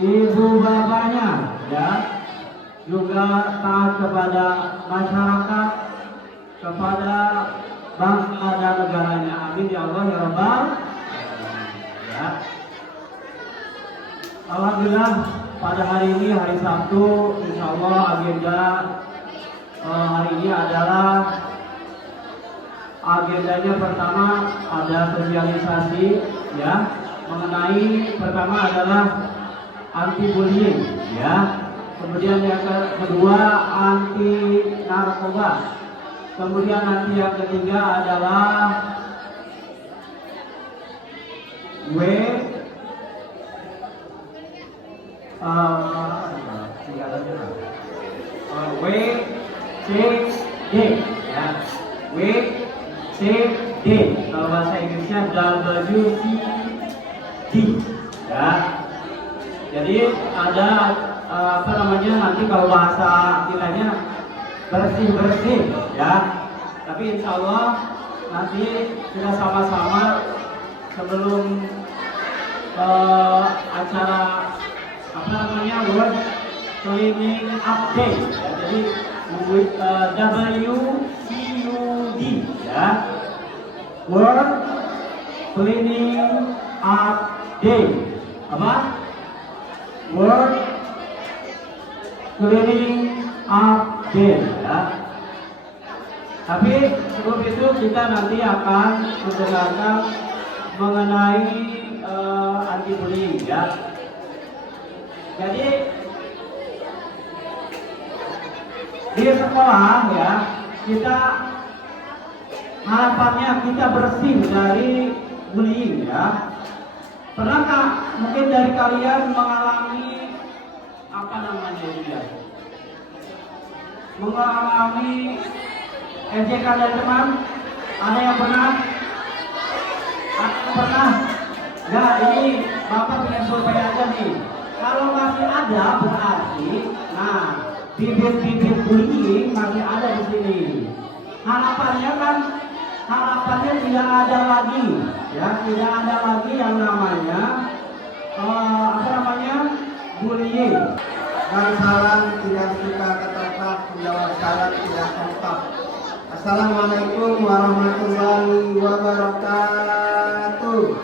Ibu bapaknya ya juga taat kepada masyarakat, kepada bangsa dan negaranya. Amin ya Allah ya Rabbal ya. Alhamdulillah pada hari ini hari Sabtu, insya Allah agenda hari ini adalah agendanya pertama ada sosialisasi ya mengenai pertama adalah anti bullying ya, kemudian yang kedua anti narkoba, kemudian nanti yang ketiga adalah WCD ya, WCD kalau bahasa Inggrisnya WCD ya. Jadi ada apa namanya nanti kalau bahasa kitanya bersih ya. Tapi insya Allah nanti kita sama-sama sebelum acara apa namanya World Cleaning Update ya. Jadi WCUD ya, World Cleaning Update apa? World Cleaning Update ya. Tapi sebelum itu kita nanti akan mendengarkan mengenai anti bullying ya. Jadi di sekolah ya kita harapannya kita bersih dari bullying ya. Pernahkah mungkin dari kalian mengalami apa namanya dia? Mengalami ejekan dari teman? Ada yang pernah? Ada yang pernah? Ya ini Bapak pengen survei aja nih. Kalau masih ada berarti, nah bibit-bibit bullying masih ada di sini. Harapannya kan? Harapannya tidak ada lagi, ya tidak ada lagi yang namanya apa namanya bullying. Dan salam tidak suka ketoprak, menjawab salam tidak kompak. Assalamualaikum warahmatullahi wabarakatuh.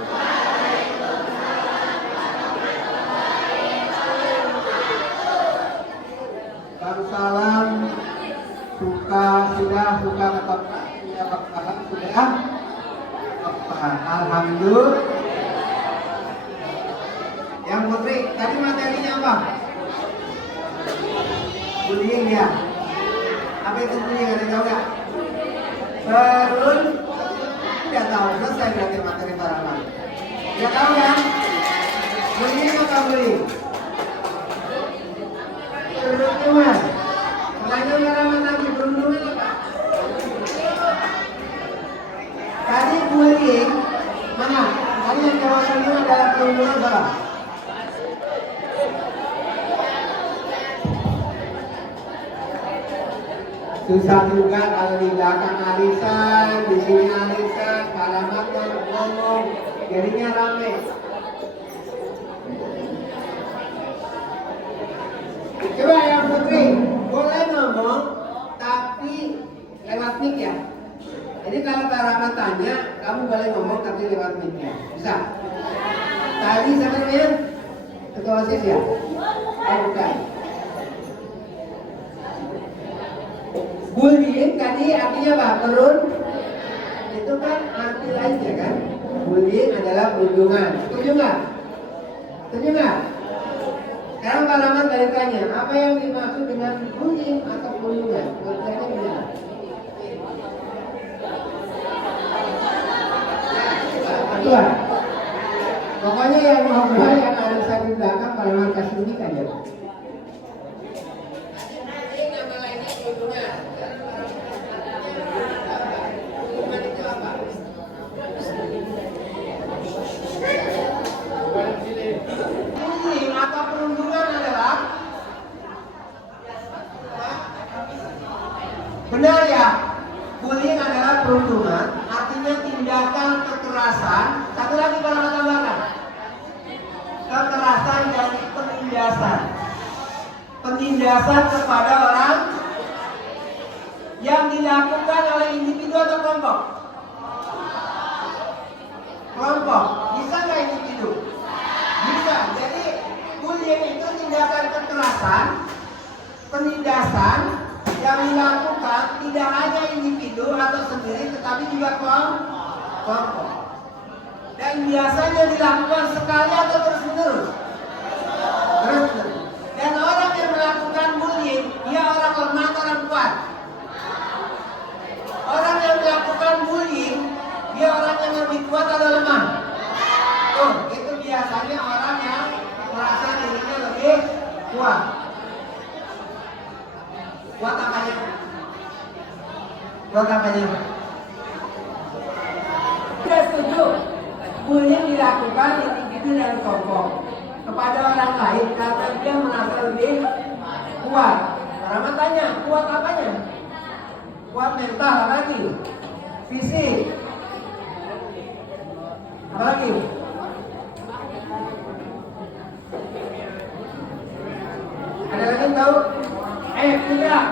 Dan salam suka ketoprak. Sudah alhamdulillah. Yang putri tadi materinya apa? Bullying ya. Apa itu bullying, ada tahu nggak? Terus tidak tahu, selesai berarti materi barangan. Tidak tahu kan? Bullying apa bullying? Perundungan. Selain barangan lagi perundungan apa? Tadi bullying mana? Tadi yang jawaban itu ada perundungan apa? Susah juga kalau di belakang arisan, di sini arisan, para motor ngomong, jadinya rame. Coba yang putri, boleh ngomong tapi lewat mic ya. Jadi kalau Kak Rahmat tanya, kamu boleh ngomong tapi lewat mic ya. Bisa? Tadi siapa namanya? Ketua OSIS ya? Oh, bukan. Bullying tadi artinya apa? Perun? Itu kan arti lainnya kan? Bullying adalah perundungan. Setuju nggak? Setuju nggak? Sekarang Pak Rahmat balik tanya, apa yang dimaksud dengan bullying atau perundungan? Berarti gimana? Ketua. Pokoknya yang ngobrol yang ada saya di belakang Pak Rahmat kasih ini kan ya. Bullying atau perundungan adalah benar ya. Bullying adalah perundungan, artinya tindakan kekerasan. Satu lagi kalau kita tambahkan, kekerasan dan penindasan. Penindasan kepada orang yang dilakukan oleh individu atau kelompok. Kelompok, bisa nggak individu? Bisa. Jadi bullying itu tindakan kekerasan, penindasan yang dilakukan tidak hanya individu atau sendiri, tetapi juga kelompok. Dan biasanya dilakukan sekali atau terus-menerus. Terus-menerus. Dan orang yang melakukan bullying, dia orang lemah, orang kuat. Orang yang melakukan bullying, dia orang yang lebih kuat atau lemah? Tuh, itu biasanya orang yang merasa dirinya lebih kuat. Kuat apanya? Kuat apanya? Tidak setuju. Bullying dilakukan individu dan kelompok kepada orang lain karena dia merasa lebih kuat. Rahmat tanya, kuat apanya? Kuat mental, apa lagi? Fisik. Apa lagi? Ada lagi tahu?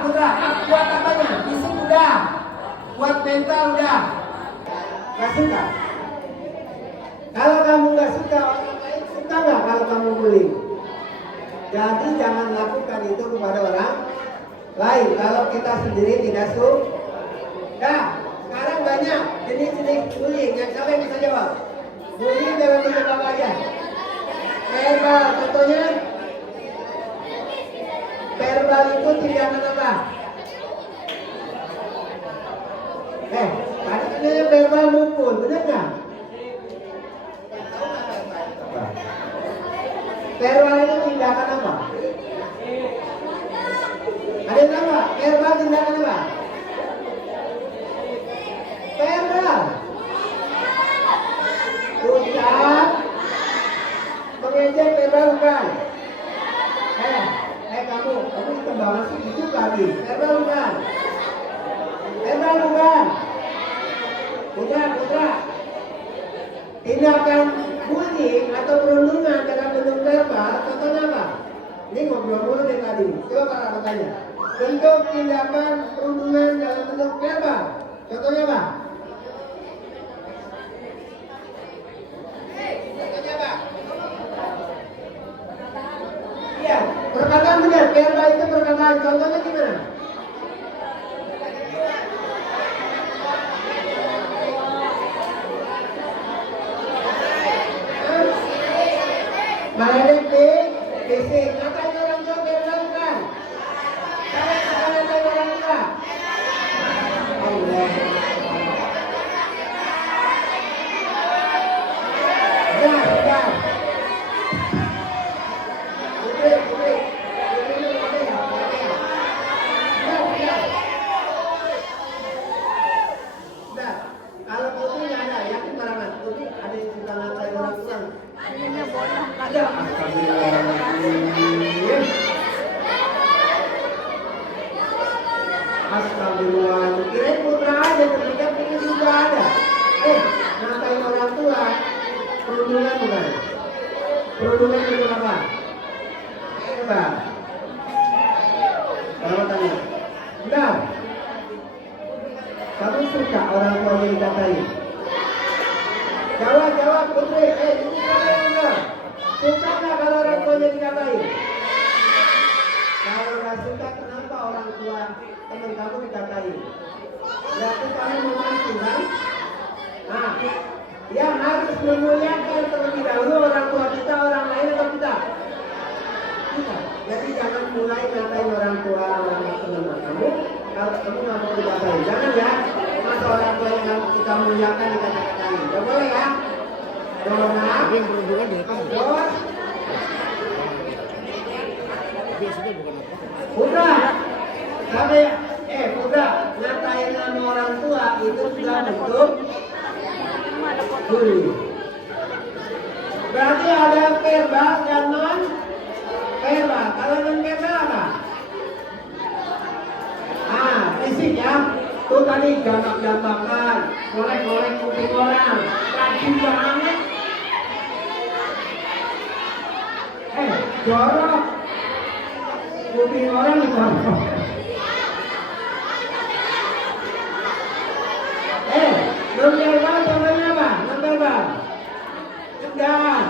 Putra, kuat apanya? Fisik udah, kuat mental udah. Gak suka? Kalau kamu gak suka, orang lain suka gak kalau kamu bullying? Jadi jangan lakukan itu kepada orang lain. Kalau kita sendiri tidak suka. Nah, sekarang banyak jenis-jenis bullying. Yang siapa yang bisa jawab? Bullying dalam bentuk apa aja? Verbal, contohnya? Verbal itu tindakan apa? Tadi katanya verbal mukul, benar nggak? Verbal itu tindakan apa? Ada yang tahu nggak? Verbal tindakan apa? Verbal. Ucap, mengejek verbal bukan? Kamu kembangan sih gitu lagi. Verbal bukan? Verbal bukan? Putra. Tindakan bullying atau perundungan dalam bentuk verbal, contohnya apa? Ini ngobrol dulu dari tadi. Coba Pak tanya. Bentuk tindakan perundungan dalam bentuk verbal, contohnya apa? Contohnya apa? Iya, perkataan benar. Verbal itu perkataan. Contohnya gimana? Meledek fisik. Ngatain orang tua verbal bukan? Saya suka ngatain orang tua. Allah. Sudah. Putri. Sudah. Kalau Putri nggak ada, yakin Rahmat? Putri ada yang suka ngatain orang tua? Ada. Astagfirullah. Kirain Putra aja, ternyata ini juga ada. Ngatain orang tua. Perundungan bukan? Perundungan itu apa? Coba. Selamat tanya. Benar. Kamu suka orang tuanya dikatain? Jawab Putri. Ini kamu yang benar. Suka nggak kalau orang tuanya dikatain? Kalau nggak suka, kenapa orang tua teman kamu dikatain? Berarti kamu memancing kan? Nah, yang harus memuliakan terlebih dahulu orang tua kita, orang lain atau kita? Kita. Jadi jangan mulai ngatain orang tua, orang teman kamu. Kalau kamu nggak mau dikatain, jangan ya. Masa orang tua yang kita muliakan dikata-katain. Gak boleh ya? Dona. Terus. Udah. Sampai udah ngatain nama orang tua itu sudah bentuk bully. Berarti ada verbal dan non verbal. Kalau non verbal apa? Fisik ya. Tuh tadi jambak-jambakan, golek-golek kuping orang, rajin banget. Jorok. Kuping orang jorok. Non-verbal contohnya apa? Non-verbal. Cegan.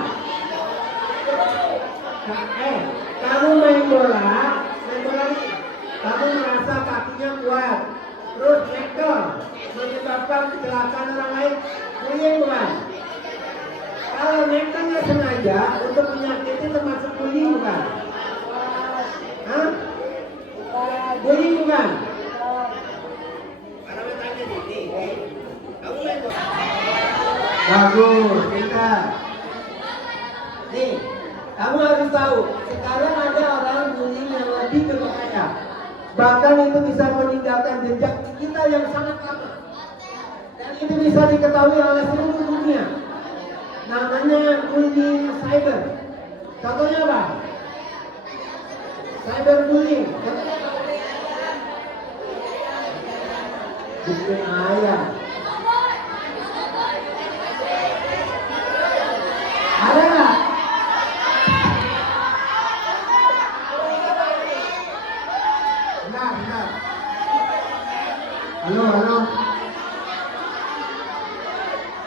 Kamu main bola nih. Kamu merasa kakinya kuat, terus nekel, menyebabkan kecelakaan orang lain, bullying bukan? Kalau nekelnya sengaja untuk menyakiti termasuk bullying bukan? Hah? Bullying bukan? Bagus, pintar. Nih, kamu harus tahu, sekarang ada orang bullying yang lebih berbahaya. Bahkan itu bisa meninggalkan jejak digital yang sangat lama. Dan itu bisa diketahui oleh seluruh dunia. Namanya bullying cyber. Contohnya apa? Cyberbullying. Bikin ayam. Ada nggak? Benar. Halo.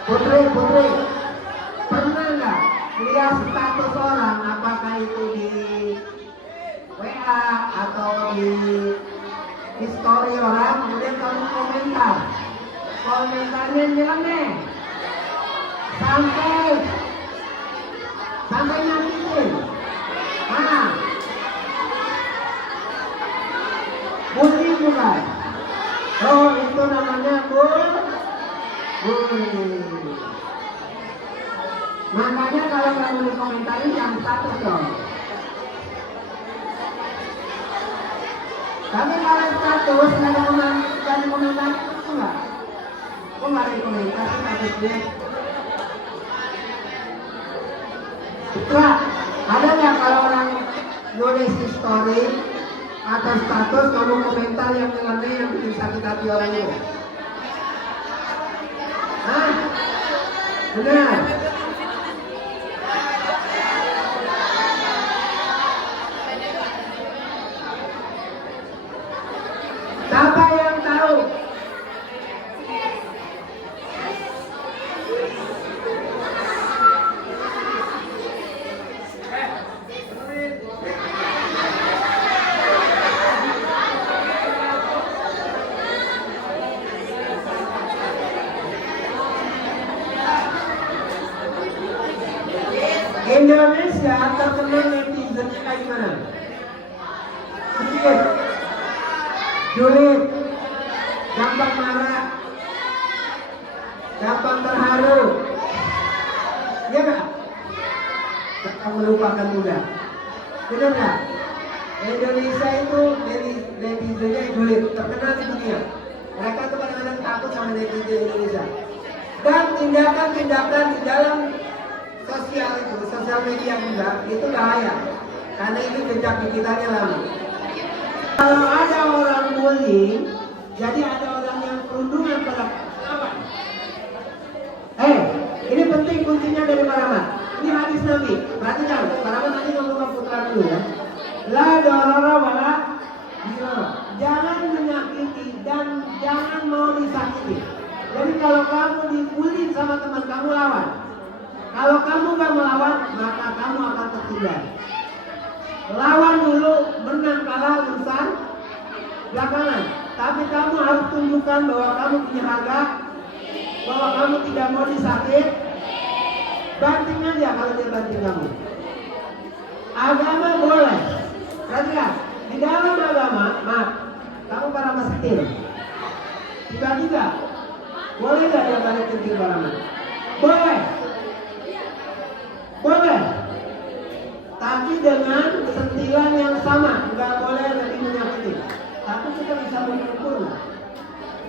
Putri. Pernah nggak lihat status orang, apakah itu di WA atau di history orang, kemudian kamu komentarnya nyeleneh sampai nyakitin. Bullying bukan? Oh, itu namanya bullying. Makanya kalau kamu dikomentarin jangan status dong. Tapi kalau status nggak ada komentar itu nggak? Kok nggak ada komentar sih statusnya? Ada nggak kalau orang nulis story atau status kamu komentar yang nyeleneh yang bikin sakit hati orang itu? Hah? Benar? Siapa yang tahu? Indonesia terkenal netizennya kayak gimana? Sedikit, julid, gampang marah, gampang terharu, ya nggak? Gampang melupakan mudah, benar nggak? Indonesia itu netizennya julid, terkenal di dunia. Mereka tuh kadang-kadang takut sama netizen Indonesia. Dan tindakan-tindakan di dalam sosial media juga itu bahaya karena ini jejak digitalnya lama. Kalau ada orang bullying, jadi ada orang yang perundungan pada apa? Ini penting kuncinya dari Paramat. Ini hadis Nabi. Perhatikan, Paramat tadi ngomong putra dulu ya. La dorara wala dirara. hindar. Lawan dulu, menang kalah urusan belakangan. Tapi kamu harus tunjukkan bahwa kamu punya harga, bahwa kamu tidak mau disakit. Banting aja kalau dia banting kamu. Agama boleh. Perhatikan, di dalam agama, maaf, kamu para masih kecil. Tiba-tiba, boleh gak dia balikin kiri kanan? Boleh. Boleh. Tapi dengan sentilan yang sama, nggak boleh lebih menyakiti. Tapi kita bisa mengukur.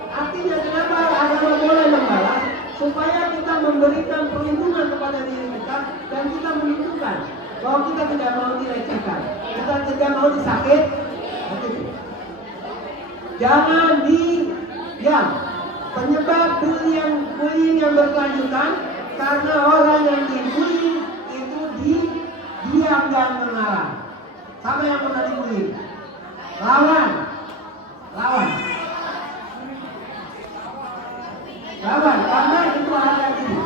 Artinya kenapa agama boleh membalas? Supaya kita memberikan perlindungan kepada diri kita dan kita menunjukkan bahwa kita tidak mau dilecehkan, kita tidak mau disakit. Jangan diam. Penyebab bullying yang berkelanjutan karena orang yang dibully itu diam dan mengalah. Sama yang pernah dibully, lawan, karena itu harga diri.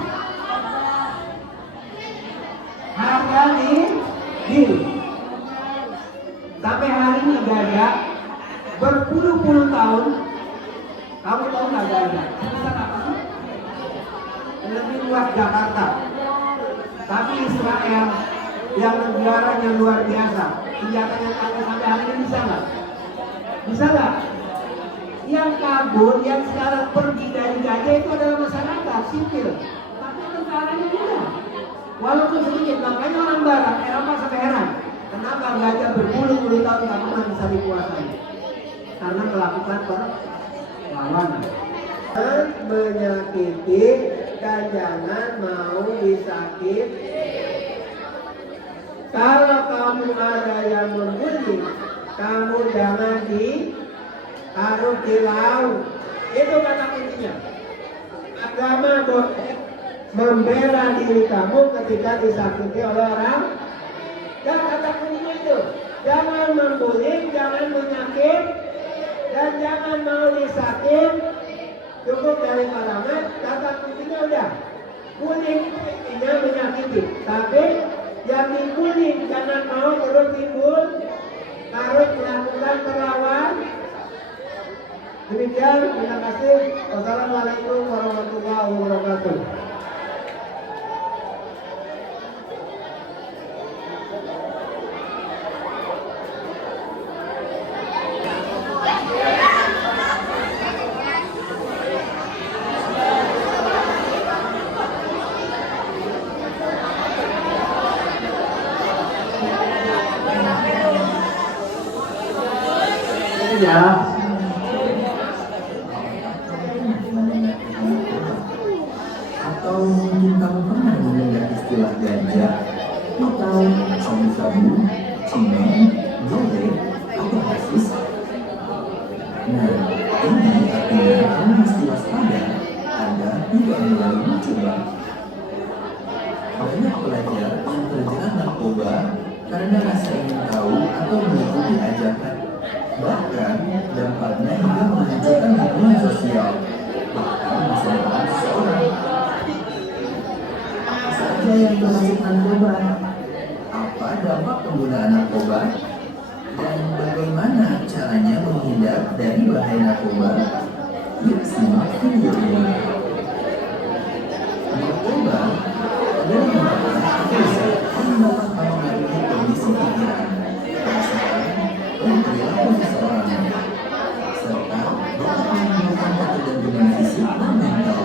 Harga diri. Sampai hari ini Gaza berpuluh-puluh tahun. Kamu tahu nggak Gaza? Sebesar apa sih? Lebih luas Jakarta. Tapi Israel yang negaranya luar biasa, senjatanya sampai hari ini bisa nggak? Bisa nggak? Yang kabur, yang sekarang pergi dari Gaza itu adalah masyarakat sipil. Tapi tentaranya tidak. Walaupun sedikit, makanya orang Barat, Eropa sampai heran. Kenapa Gaza berpuluh-puluh tahun tak pernah bisa dikuasai? Karena melakukan perlawanan. Menyakiti dan jangan mau disakiti. Kalau kamu ada yang membuli, kamu jangan harus dilawan. Itu kata kuncinya. Agama boleh membela diri kamu ketika disakiti oleh orang. Dan kata kuncinya itu, jangan membuli, jangan menyakit, dan jangan mau disakit. Cukup dari kalimat, kata kuncinya udah. Bullying itu intinya menyakiti, tapi yang dibully jangan mau terus timbul, harus melakukan perlawan. Demikian, terima kasih. Wassalamualaikum warahmatullahi wabarakatuh. Ya. Atau mungkin kamu pernah mendengar istilah ganja atau sabu-sabu, cina, jole, atau hasis? Nah, ini artinya kamu mesti waspada. Anda tidak mulai mencoba. Banyak pelajar yang terjerat narkoba karena rasa ingin tahu atau mengikuti ajakan. Bahkan dampaknya hingga menghancurkan hubungan sosial, bahkan masa depan seseorang. Apa saja yang termasuk narkoba? Apa dampak penggunaan narkoba? Dan bagaimana caranya menghindar dari bahaya narkoba? Yuk simak video ini. Narkoba adalah merupakan aktivitas yang dapat mempengaruhi kondisi pikiran, perasaan, dan perilaku seseorang, serta dapat menimbulkan ketergantungan fisik dan mental.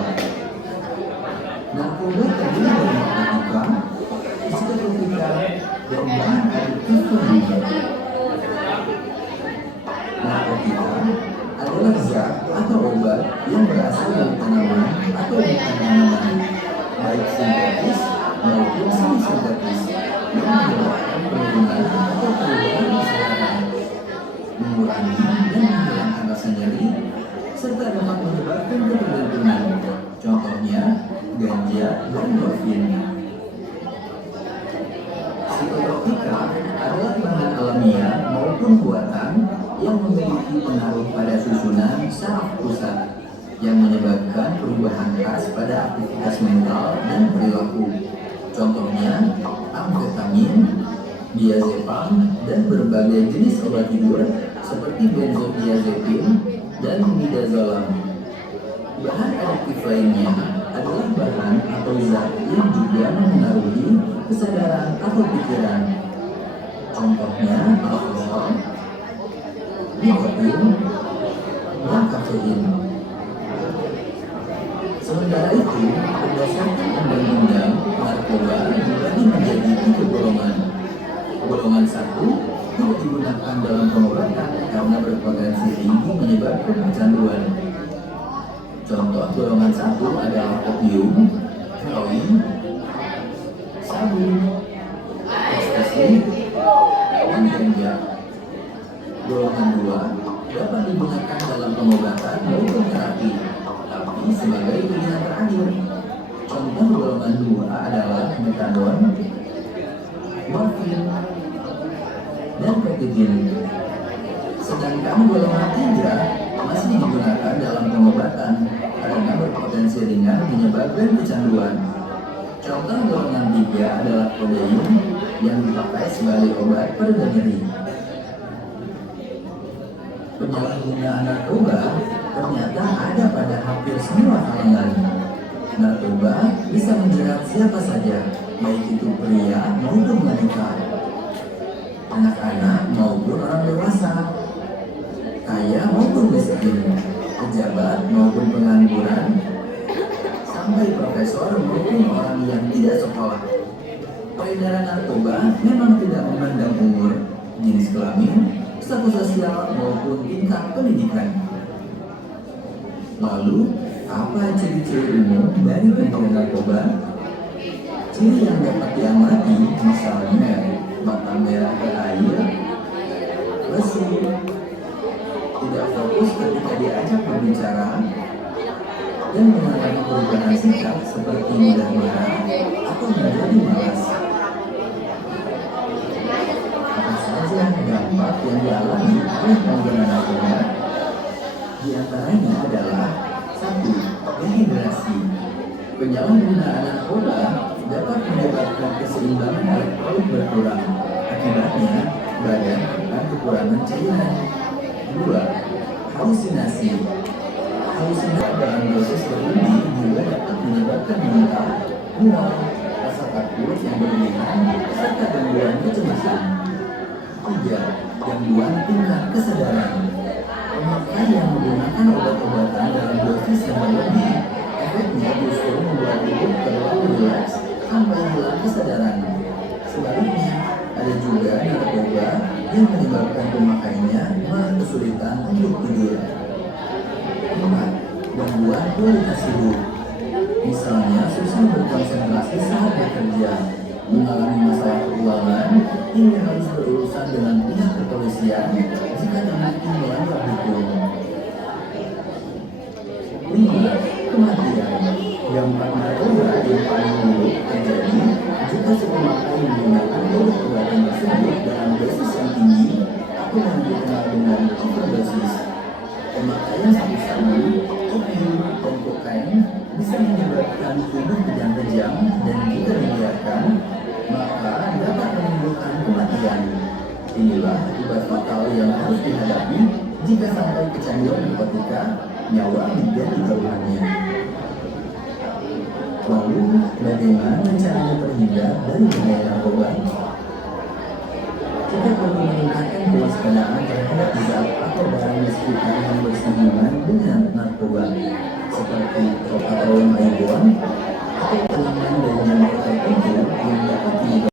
Narkoba terdiri dari narkotika, psikotropika, dan bahan adiktif lainnya. Narkotika adalah zat atau obat yang berasal dari tanaman atau bukan tanaman, baik sintetis maupun semi-sintetis, yang menyebabkan penurunan atau perubahan di sekitar, mengurangi dan menghilangkan rasa nyeri, serta dapat menyebabkan ketergantungan. Contohnya, ganja dan morfin. Psikotropika adalah bahan alamiah maupun buatan yang memiliki pengaruh pada susunan saraf pusat yang menyebabkan perubahan khas pada aktivitas mental dan perilaku. Contohnya, amfetamin, diazepam, dan berbagai jenis obat tidur seperti benzodiazepin dan midazolam. Bahan adiktif lainnya adalah bahan atau zat yang juga mempengaruhi kesadaran atau pikiran. Contohnya alkohol, nikotin, dan kafein. Sementara itu, berdasarkan undang-undang, narkoba dibagi menjadi 3 golongan. Golongan 1 tidak digunakan dalam pengobatan karena berpotensi tinggi menyebabkan kecanduan. Contoh golongan 1 adalah opium, heroin, sabu, ekstasi, dan ganja. Golongan 2 dapat digunakan dalam pengobatan maupun terapi, tapi sebagai pilihan terakhir. Contoh golongan 2 adalah metadon, morfin, dan ketitin. Sedangkan golongan 3 masih digunakan dalam pengobatan karena berpotensi ringan menyebabkan kecanduan. Contoh golongan 3 adalah kodein yang dipakai sebagai obat pereda nyeri. Penyalahgunaan narkoba ternyata ada pada hampir semua kalangan. Narkoba bisa menjerat siapa saja, baik itu pria maupun wanita, anak-anak maupun orang dewasa, kaya maupun miskin, pejabat maupun pengangguran, sampai profesor maupun orang yang tidak sekolah. Peredaran narkoba memang tidak memandang umur, jenis kelamin, status sosial maupun tingkat pendidikan. Lalu, apa ciri-ciri umum dari pengguna narkoba? Ciri yang dapat diamati misalnya mata merah ke air, lesu, tidak fokus ketika diajak berbicara, dan mengalami perubahan sikap seperti mudah marah atau menjadi malas. Apa saja dampak yang dialami oleh pengguna narkoba? Di antaranya adalah 1. Dehidrasi. Penyalahgunaan narkoba dapat menyebabkan keseimbangan elektrolit berkurang. Akibatnya, badan akan kekurangan cairan. 2. Halusinasi. Halusinasi dalam dosis berlebih juga dapat menyebabkan muntah, mual, rasa takut yang berlebihan, serta gangguan kecemasan. 3. Gangguan tingkat kesadaran. Pemakai yang menggunakan obat-obatan dalam dosis yang berlebih, efeknya justru membuat tubuh terlalu rileks sampai hilang kesadaran. Sebaliknya, ada juga narkoba yang menyebabkan pemakainya malah kesulitan untuk tidur. 4. Gangguan kualitas hidup. Misalnya susah berkonsentrasi saat bekerja, mengalami masalah keuangan, hingga harus berurusan dengan pihak kepolisian jika terbukti melanggar hukum. 5. Kematian. Dampak narkoba yang paling buruk terjadi jika si pemakai menggunakan obat-obatan tersebut dalam dosis yang tinggi atau yang dikenal dengan overdosis. Pemakaian sabu-sabu, opium, dan kokain bisa menyebabkan tubuh kejang-kejang dan jika dibiarkan, maka dapat menimbulkan kematian. Inilah akibat fatal yang harus dihadapi jika sampai kecanduan narkotika, nyawa menjadi taruhannya. Lalu, bagaimana caranya terhindar dari bahaya narkoba? Kita perlu meningkatkan kewaspadaan terhadap zat atau barang di sekitar yang bersinggungan dengan narkoba, seperti rokok atau iPhone, atau tanaman dan jangkau tertentu yang dapat menyebabkan